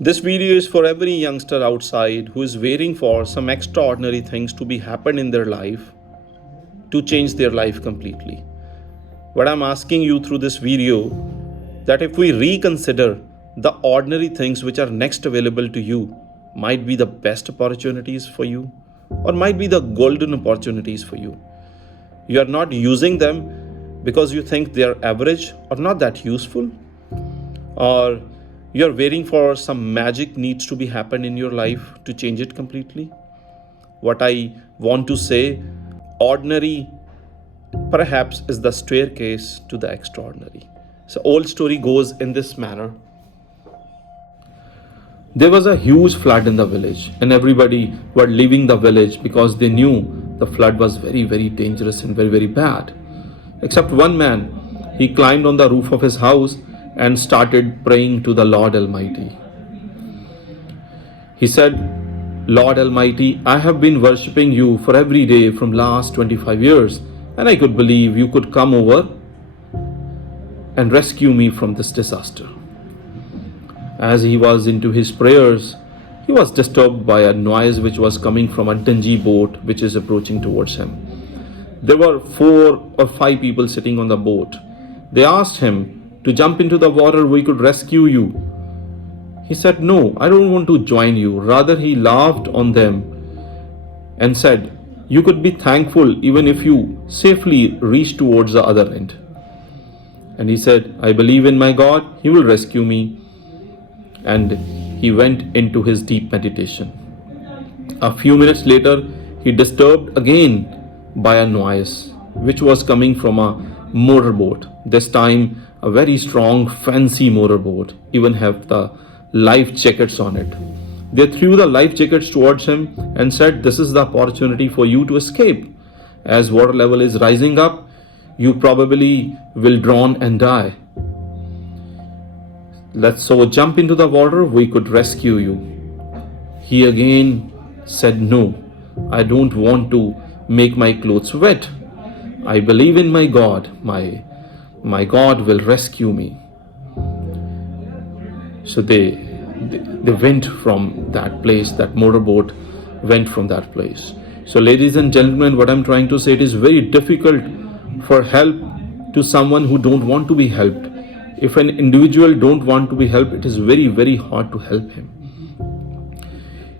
This video is for every youngster outside who is waiting for some extraordinary things to be happen in their life to change their life completely. What I'm asking you through this video, that if we reconsider the ordinary things which are next available to you, might be the best opportunities for you or might be the golden opportunities for you. You are not using them because you think they are average or not that useful, or you're waiting for some magic needs to be happen in your life to change it completely. What I want to say, ordinary perhaps is the staircase to the extraordinary. So old story goes in this manner. There was a huge flood in the village and everybody were leaving the village because they knew the flood was very, very dangerous and very, very bad. Except one man. He climbed on the roof of his house and started praying to the Lord Almighty. He said, Lord Almighty, I have been worshipping you for every day from last 25 years, and I could believe you could come over and rescue me from this disaster. As he was into his prayers, he was disturbed by a noise which was coming from a dingy boat which is approaching towards him. There were 4 or 5 people sitting on the boat. They asked him to jump into the water, we could rescue you. He said, no, I don't want to join you. Rather, he laughed on them and said, you could be thankful even if you safely reach towards the other end. And he said, I believe in my God, he will rescue me. And he went into his deep meditation. A few minutes later, he disturbed again by a noise which was coming from a motorboat. This time a very strong fancy motorboat, even have the life jackets on it. They threw the life jackets towards him and said, this is the opportunity for you to escape. As water level is rising up, you probably will drown and die. Let's jump into the water, we could rescue you. He again said, no, I don't want to make my clothes wet. I believe in my God. My God will rescue me. So they went from that place. That motorboat went from that place. So ladies and gentlemen, what I'm trying to say, it is very difficult for help to someone who don't want to be helped. If an individual don't want to be helped, it is very, very hard to help him.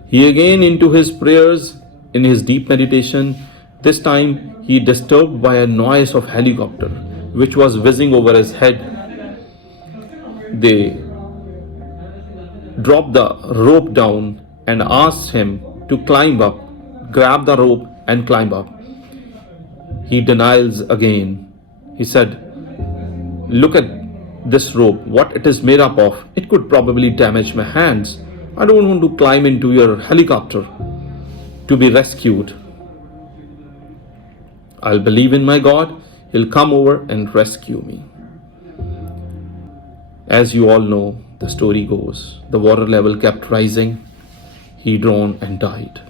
He again into his prayers, in his deep meditation. This time he disturbed by a noise of helicopter which was whizzing over his head. They dropped the rope down and asked him to climb up, grab the rope and climb up. He denies again. He said, look at this rope, what it is made up of. It could probably damage my hands. I don't want to climb into your helicopter to be rescued. I'll believe in my God. He'll come over and rescue me. As you all know, the story goes, the water level kept rising. He drowned and died.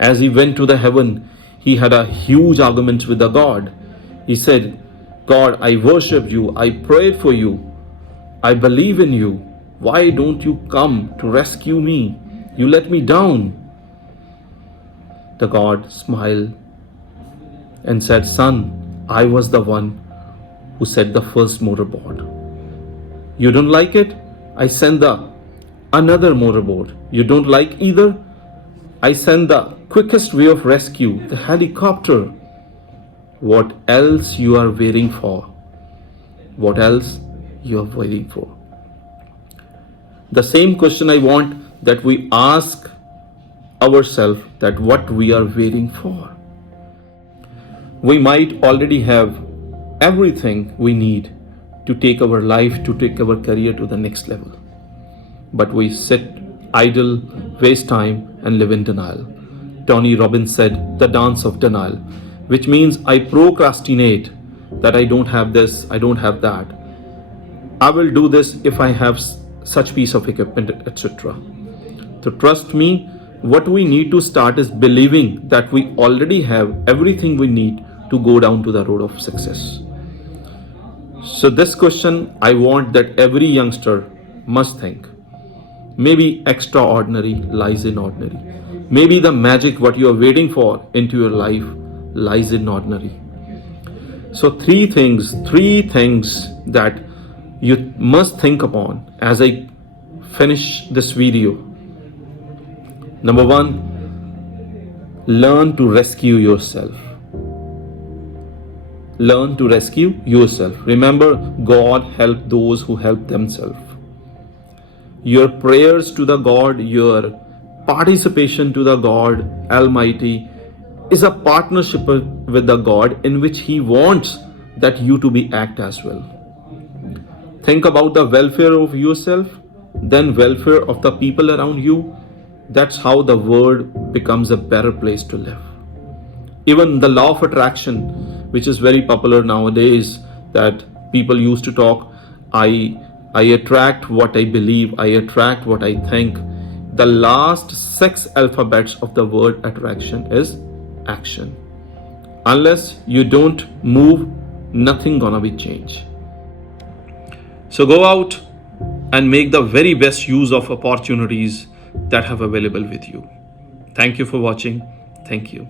As he went to the heaven, he had a huge argument with the God. He said, God, I worship you. I prayed for you. I believe in you. Why don't you come to rescue me? You let me down. The God smiled and said, son, I was the one who set the first motorboat. You don't like it? I send the another motorboat. You don't like either? I send the quickest way of rescue, the helicopter. What else you are waiting for? What else you are waiting for? The same question I want that we ask ourselves, that what we are waiting for. We might already have everything we need to take our life, to take our career to the next level. But we sit idle, waste time and live in denial. Tony Robbins said, the dance of denial, which means I procrastinate, that I don't have this, I don't have that. I will do this if I have such piece of equipment, etc. So trust me, what we need to start is believing that we already have everything we need to go down to the road of success. So this question I want that every youngster must think. Maybe extraordinary lies in ordinary. Maybe the magic what you are waiting for into your life lies in ordinary. So three things that you must think upon as I finish this video. Number one, learn to rescue yourself. Learn to rescue yourself. Remember, God helped those who help themselves. Your prayers to the God, your participation to the God Almighty is a partnership with the God in which He wants that you to be act as well. Think about the welfare of yourself, then welfare of the people around you. That's how the world becomes a better place to live. Even the law of attraction, which is very popular nowadays, that people used to talk, I attract what I believe, I attract what I think. The last 6 alphabets of the word attraction is action. Unless you don't move, nothing gonna be changed. So go out and make the very best use of opportunities that have available with you. Thank you for watching. Thank you.